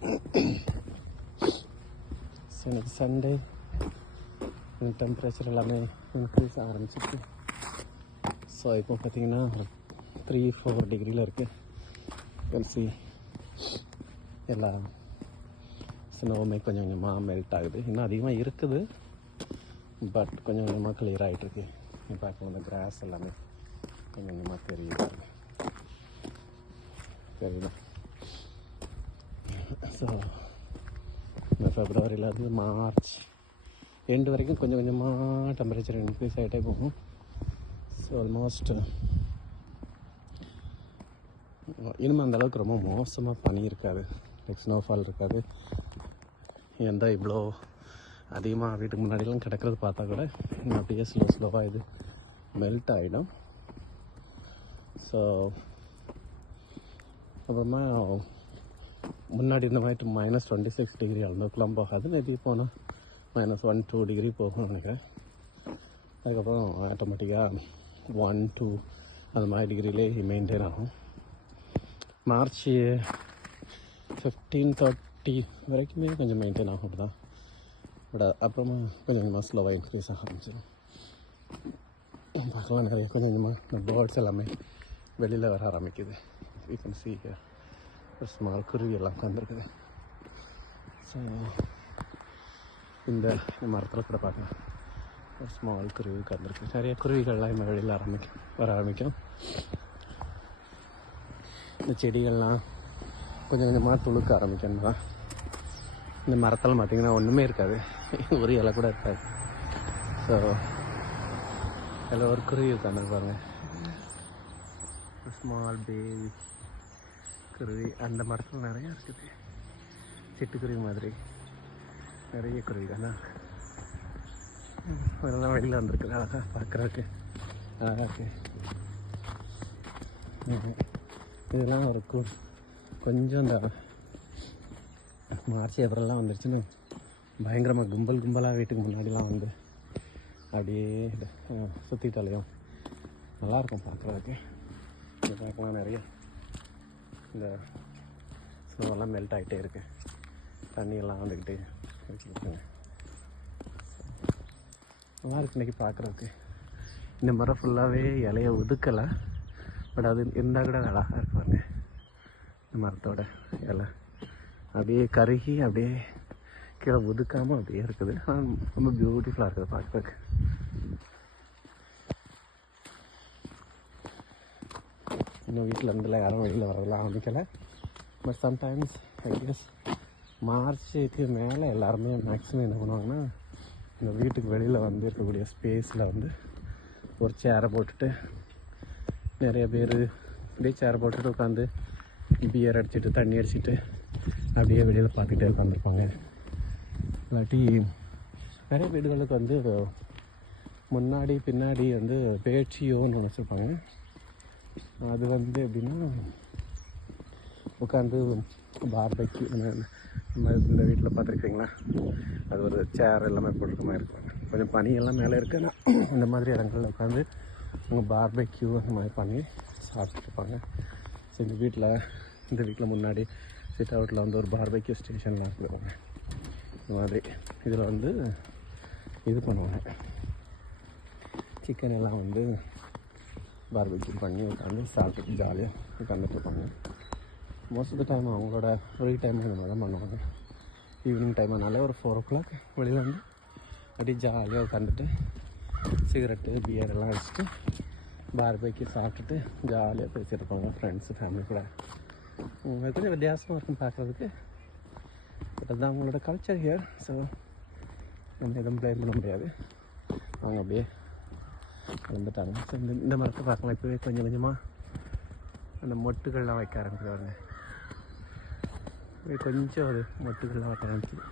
So இன்னைக்கு Sunday temperature எல்லாமே increase ஆரம்பிச்சிருக்கு. ஸோ இப்போ பார்த்தீங்கன்னா ஒரு 3-4 டிகிரியில் இருக்குது. எல்சி எல்லா ஸ்னோவுமே கொஞ்சம் கொஞ்சமாக மெல்ட் ஆகுது. இன்னும் அதிகமாக இருக்குது, பட் கொஞ்சம் கொஞ்சமாக கிளியர் ஆகிட்டுருக்கு. பார்க்கலாம் இந்த கிராஸ் எல்லாமே கொஞ்சம் கொஞ்சமாக தெரியுது. சரிதான். ஸோ இந்த ஃபெப்ரவரியில் அது மார்ச் எண்டு வரைக்கும் கொஞ்சம் கொஞ்சமாக டெம்பரேச்சர் இன்க்ரீஸ் ஆகிட்டே போகும். ஸோ ஆல்மோஸ்ட் இனிமேல் அந்தளவுக்கு ரொம்ப மோசமாக பனி இருக்காது, லைக் ஸ்னோஃபால் இருக்காது. எந்த இவ்வளோ அதிகமாக வீட்டுக்கு முன்னாடிலாம் கிடக்கிறது பார்த்தா கூட இன்னும் அப்படியே ஸ்லோவாக இது மெல்ட் ஆகிடும். ஸோ அப்புறமா முன்னாடி இந்த மாதிரி -26 டிகிரி அளவுக்குலாம் போகாது. நேற்று போனால் -1-2 டிகிரி போகும்னு நினைக்கிறேன். அதுக்கப்புறம் ஆட்டோமேட்டிக்காக 1-2 அந்த மாதிரி டிகிரிலே மெயின்டைன் ஆகும். மார்ச் 15-30 வரைக்குமே கொஞ்சம் மெயின்டைன் ஆகும் தான். பட் அப்புறமா கொஞ்சம் கொஞ்சமாக ஸ்லோவாக இன்க்ரீஸ் ஆக ஆரம்பிச்சிடும். பார்க்கலாம், நிறைய கொஞ்சம் கொஞ்சமாக பேர்ட்ஸ் எல்லாமே வெளியில் வர ஆரம்பிக்குது. யூ கேன் சீ ஹியர் ஒரு ஸ்மால் குருவி எல்லாம் உட்காந்துருக்குது. ஸோ இந்த மரத்தில் கூட பார்க்கலாம் ஒரு ஸ்மால் குருவி உட்காந்துருக்கு. நிறைய குருவிகள்லாம் இந்த வெளியில் வர ஆரம்பிக்கும். இந்த செடிகள்லாம் கொஞ்சம் கொஞ்சமாக துளுக்க ஆரம்பிக்கணும் தான். இந்த மரத்தில் பார்த்திங்கன்னா ஒன்றுமே இருக்காது, ஒரு இலை கூட இருக்காது. ஸோ அதில் ஒரு குருவி உட்காந்துருப்பாங்க, ஸ்மால் பேபி குருவி. அந்த மரத்தில் நிறையா இருக்குது, சிட்டுக்குருவி மாதிரி நிறைய குருவிகள் தான். அதெல்லாம் வெளியில் வந்திருக்குது, அழகாக பார்க்குறதுக்கு அழகாக இருக்குது. இதெல்லாம் ஒரு கொஞ்சம் இந்த மார்ச் ஏப்ரல்லாம் வந்துருச்சுன்னு பயங்கரமாக கும்பலாக வீட்டுக்கு முன்னாடிலாம் வந்து அப்படியே சுற்றிட்டாலையும் நல்லாயிருக்கும் பார்க்குறதுக்கு. இந்த பார்க்கலாம் நிறைய இந்த ஸ்னோவெல்லாம் மெல்ட் ஆகிட்டே இருக்குது, தண்ணியெல்லாம் வந்துக்கிட்டே இருக்குங்க. நல்லா இருக்கு இன்றைக்கி பார்க்குறதுக்கு. இந்த மரம் ஃபுல்லாகவே இலையை ஒதுக்கலை, பட் அது இருந்தால் கூட அழகாக இருப்பாங்க. இந்த மரத்தோட இலை அப்படியே கருகி அப்படியே கீழே ஒதுக்காமல் அப்படியே இருக்குது. ஆனால் ரொம்ப பியூட்டிஃபுல்லாக இருக்குது பார்க்குறதுக்கு. இன்னும் வீட்டில் இருந்துலாம் யாரும் வெளியில் வரதெல்லாம் ஆரம்பிக்கலை. பட் சம்டைம்ஸ் ஐ கெஸ் மார்ச்சுக்கு மேலே எல்லாருமே மேக்ஸிமம் என்ன பண்ணுவாங்கன்னா, இந்த வீட்டுக்கு வெளியில் வந்து இருக்கக்கூடிய ஸ்பேஸில் வந்து ஒரு சேரை போட்டுட்டு நிறைய பேர் அப்படியே சேரை போட்டுட்டு உட்காந்து பியர் அடிச்சுட்டு தண்ணி அடிச்சுட்டு அப்படியே வெளியில் பார்த்துக்கிட்டே உட்காந்துருப்பாங்க. இல்லாட்டி நிறைய வீடுகளுக்கு வந்து முன்னாடி பின்னாடி வந்து பேச்சியோன்னு நினச்சிருப்பாங்க. அது வந்து எப்படின்னா உட்காந்து பார்பெக்யூ இந்த வீட்டில் பார்த்துருக்கீங்களா, அது ஒரு சேர் எல்லாமே போட்டிருக்க மாதிரி இருப்பாங்க. கொஞ்சம் பனியெல்லாம் மேலே இருக்குன்னா இந்த மாதிரி இடங்களில் உட்காந்து அவங்க பார்பெக்யூ அந்த மாதிரி பண்ணி சாப்பிட்டுருப்பாங்க. ஸோ இந்த வீட்டில் முன்னாடி சிட் அவுட்டில் வந்து ஒரு பார்பெக்யூ ஸ்டேஷன்லாம் இருக்குவாங்க. இந்த மாதிரி இதில் வந்து இது பண்ணுவாங்க, சிக்கன் எல்லாம் வந்து பார்பெக்யூ பண்ணி உட்காந்து சாப்பிட்டு ஜாலியாக உட்காந்துட்ருப்பாங்க. மோஸ்ட் ஆஃப் த டைம் அவங்களோட ஃப்ரீ டைம் இந்த மாதிரி தான் பண்ணுவாங்க. ஈவினிங் டைம்னால ஒரு 4 o'clock வெளியில் வந்து அப்படியே ஜாலியாக உட்காந்துட்டு சிகரெட்டு பியர் எல்லாம் வச்சுட்டு பார்பெக்யூ சாப்பிட்டுட்டு ஜாலியாக பேசியிருப்பாங்க ஃப்ரெண்ட்ஸு ஃபேமிலி கூட. உங்களுக்கு கொஞ்சம் வித்தியாசமாக இருக்கும் பார்க்குறதுக்கு, பட் அதுதான் அவங்களோட கல்ச்சர் ஹியர். ஸோ நம்ம எதுவும் ப்ளேம் பண்ண முடியாது, அவங்க அப்படியே வந்துட்டாங்க. ஸோ இந்த மரத்தை பார்க்கலாம், இப்போவே கொஞ்சம் கொஞ்சமாக அந்த மொட்டுகள்லாம் வைக்க ஆரம்பிக்கிறாங்க. கொஞ்சம் அது மொட்டுகள்லாம் வைக்க ஆரம்பிக்குது.